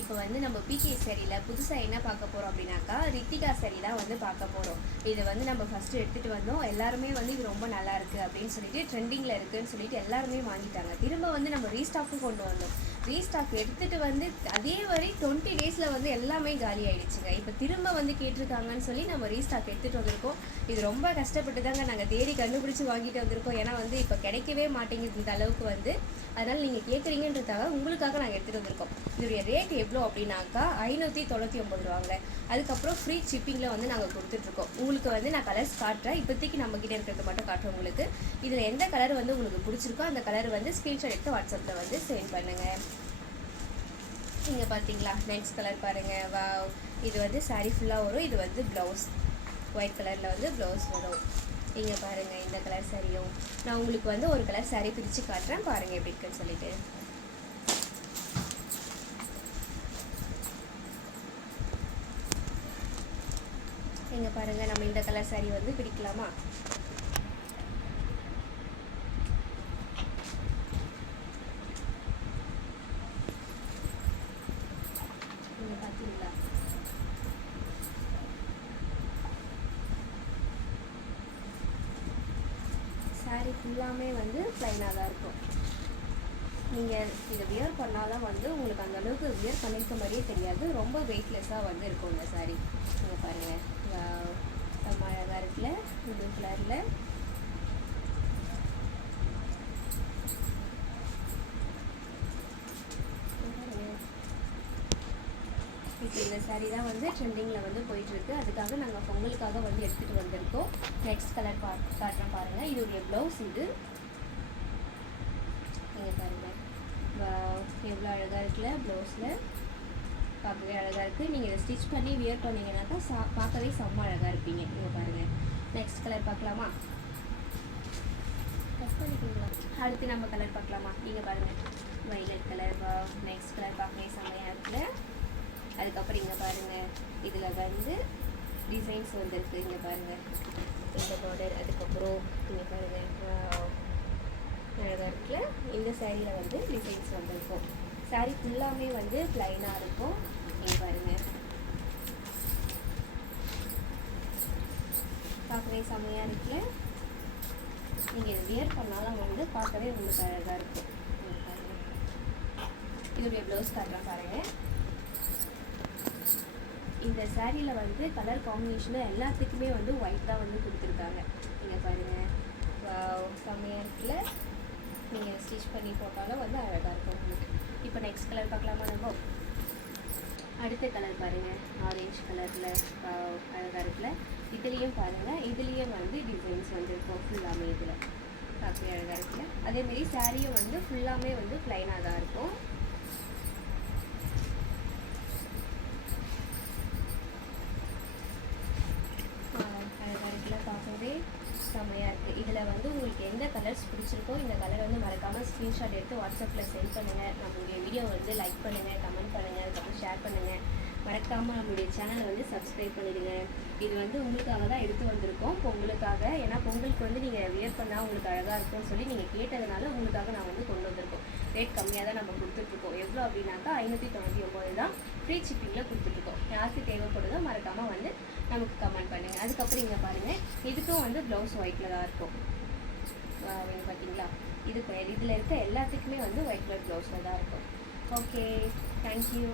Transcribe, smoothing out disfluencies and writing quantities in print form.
இப்போ வந்து நம்ம பிகே சரியில் புதுசாக என்ன பார்க்க போகிறோம் அப்படின்னாக்கா ரித்திகா சரி தான் வந்து பார்க்க போகிறோம். இது வந்து நம்ம ஃபஸ்ட்டு எடுத்துகிட்டு வந்தோம். எல்லாருமே வந்து இது ரொம்ப நல்லா இருக்குது அப்படின்னு சொல்லிட்டு ட்ரெண்டிங்கில் இருக்குதுன்னு சொல்லிட்டு எல்லாருமே வாங்கிட்டாங்க. திரும்ப வந்து நம்ம ரீஸ்டாக்கும் கொண்டு வந்தோம். ரீஸ்டாக் எடுத்துகிட்டு வந்து அதே வரை 20 டேஸில் வந்து எல்லாமே காலி ஆகிடுச்சுங்க. இப்போ திரும்ப வந்து கேட்டிருக்காங்கன்னு சொல்லி நம்ம ரீஸ்டாக் எடுத்துகிட்டு வந்திருக்கோம். இது ரொம்ப கஷ்டப்பட்டு தாங்க நாங்கள் தேடி கண்டுபிடிச்சி வாங்கிட்டு வந்திருக்கோம். ஏன்னா வந்து இப்போ கிடைக்கவே மாட்டேங்குது இந்த அளவுக்கு வந்து. அதனால் நீங்கள் கேட்குறீங்கன்றதுக்காக உங்களுக்காக நாங்கள் எடுத்துகிட்டு வந்திருக்கோம். இதோடைய ரேட் எவ்வளோ அப்படின்னாக்கா 599 ரூபாங்க. அதுக்கப்புறம் ஃப்ரீ ஷிப்பிங்கில் வந்து நாங்கள் கொடுத்துட்ருக்கோம். உங்களுக்கு வந்து நான் கலர்ஸ் காட்டுறேன். இப்போதைக்கு நம்மக்கிட்ட இருக்கிறது மட்டும் காட்டுறேன் உங்களுக்கு. இதில் எந்த கலர் வந்து உங்களுக்கு பிடிச்சிருக்கோ அந்த கலர் வந்து ஸ்க்ரீன்ஷாட் எடுத்து வாட்ஸ்அப்பில் வந்து சென்ட் பண்ணுங்கள். நீங்கள் பார்த்தீங்களா நெக்ஸ்ட் கலர் பாருங்கள். வா, இது வந்து சாரீ ஃபுல்லாக வரும். இது வந்து ப்ளவுஸ் ஒயிட் கலரில் வந்து ப்ளவுஸ் வரும். இங்கே பாருங்கள் இந்த கலர் சாரியும் நான் உங்களுக்கு வந்து ஒரு கலர் சாரீ பிரித்து காட்டுறேன். பாருங்கள் எப்படி இருக்குன்னு சொல்லிட்டு. இங்கே பாருங்கள் நம்ம இந்த கலர் சாரீ வந்து பிரிக்கலாமா? இங்கே பார்த்தீங்களா சாரீ ஃபுல்லாமே வந்து ப்ளைனாக தான் இருக்கும். நீங்கள் இதை வியர் பண்ணாலும் வந்து உங்களுக்கு அந்த அளவுக்கு வியர் பண்ணியிருக்க மாதிரியே தெரியாது. ரொம்ப வெயிட்லெஸ்ஸாக வந்து இருக்கும் இந்த சாரீ. நீங்கள் பாருங்கள் ரொம்ப அழகாக இருக்குல்ல ப்ளூ கலரில். இப்போ இந்த சாரீ தான் வந்து ட்ரெண்டிங்கில் வந்து போயிட்டுருக்கு. அதுக்காக நாங்கள் பொங்கலுக்காக வந்து எடுத்துகிட்டு வந்திருக்கோம். நெக்ஸ்ட் கலர் காட்டுறேன் பாருங்கள். இதோடைய ப்ளவுஸ் இது. நீங்கள் பாருங்கள் எவ்வளோ அழகாக இருக்குல்ல ப்ளவுஸில். பார்க்கவே அழகாக இருக்குது. நீங்கள் இதை ஸ்டிச் பண்ணி வியர் பண்ணிங்கன்னாக்கா பார்க்கவே செம்ம அழகாக இருப்பீங்க. நீங்கள் பாருங்கள். நெக்ஸ்ட் கலர் பார்க்கலாமா? கட் பண்ணிக்கிங்களா? அடுத்து நம்ம கலர் பார்க்கலாமா? நீங்கள் பாருங்கள் வைலட் கலர். நெக்ஸ்ட் கலர் பார்க்கவே செம்மையாக இருக்குல்ல. அதுக்கப்புறம் இங்கே பாருங்கள் இதில் வந்து டிசைன்ஸ் வந்துருக்கு. இங்கே பாருங்கள் இந்த பார்டர். அதுக்கப்புறம் இங்கே பாருங்கள் அழகாக இருக்குல்ல. இந்த சாரியில் வந்து டிசைன்ஸ் வந்துருக்கும். சாரீ ஃபுல்லாமே வந்து ப்ளைனாக இருக்கும். இங்கே பாருங்கள் பார்க்கவே செம்மையாக இருக்குல்ல. நீங்கள் இதை வியர் பண்ணாலும் வந்து பார்க்கவே உங்களுக்கு அழகாக இருக்கும். இதோடைய ப்ளவுஸ் காட்டுறேன் பாருங்கள். இந்த சாரியில் வந்து கலர் காம்பினேஷனில் எல்லாத்துக்குமே வந்து ஒயிட் தான் வந்து கொடுத்துருக்காங்க. நீங்கள் பாருங்கள் செம்மையாக இருக்குல்ல. நீங்கள் ஸ்டிச் பண்ணி போட்டாலும் வந்து அழகாக இருக்கும் உங்களுக்கு. இப்போ நெக்ஸ்ட் கலர் பார்க்கலாமா? நம்ம அடுத்த கலர் பாருங்கள் ஆரஞ்சு கலரில் அழகாக இருக்குல்ல. இதுலேயும் பாருங்கள் இதுலேயும் வந்து டிசைன்ஸ் வந்துருக்கும் ஃபுல்லாமே. இதில் பார்க்கவே அழகாக இருக்குல்ல. அதேமாரி சாரியும் வந்து ஃபுல்லாமே வந்து ப்ளைனாக தான் இருக்கும். அழகாக இருக்குல்ல. பார்க்கவே செம்மையாக இருக்குது. இதில் வந்து உங்களுக்கு எந்த கலர்ஸ் பிடிச்சிருக்கோ இந்த கலர் வந்து மறக்காமல் ஸ்க்ரீன்ஷாட் எடுத்து வாட்ஸ்அப்பில் சென்ட் பண்ணுங்கள். நம்மளுடைய வீடியோ வந்து லைக் பண்ணுங்கள், கமெண்ட் பண்ணுங்கள், அதுக்கப்புறம் ஷேர் பண்ணுங்கள். மறக்காமல் நம்மளுடைய சேனலை வந்து சப்ஸ்கிரைப் பண்ணிடுங்க. இது வந்து உங்களுக்காக தான் எடுத்து வந்திருக்கோம், பொங்கலுக்காக. ஏன்னா பொங்கலுக்கு வந்து நீங்கள் வியர் பண்ணால் உங்களுக்கு அழகாக இருக்கும்னு சொல்லி நீங்கள் கேட்டதுனால உங்களுக்காக நான் வந்து கொண்டு வந்திருக்கோம். ரேட் கம்மியாக தான் நம்ம கொடுத்துட்ருக்கோம். எவ்வளோ அப்படின்னாக்கா 599 தான் ஃப்ரீ ஷிப்பிங்கில் கொடுத்துட்ருக்கோம். யாருக்கு தேவைப்படுதோ மறக்காமல் வந்து நமக்கு கமெண்ட் பண்ணுங்கள். அதுக்கப்புறம் இங்கே பாருங்கள் இதுக்கும் வந்து ப்ளவுஸ் ஒயிட்டில் தான் இருக்கும். பார்த்தீங்களா? இதில் இருக்க எல்லாத்துக்குமே வந்து ஒயிட் கலர் ப்ளவுஸில் தான் இருக்கும். Okay, thank you.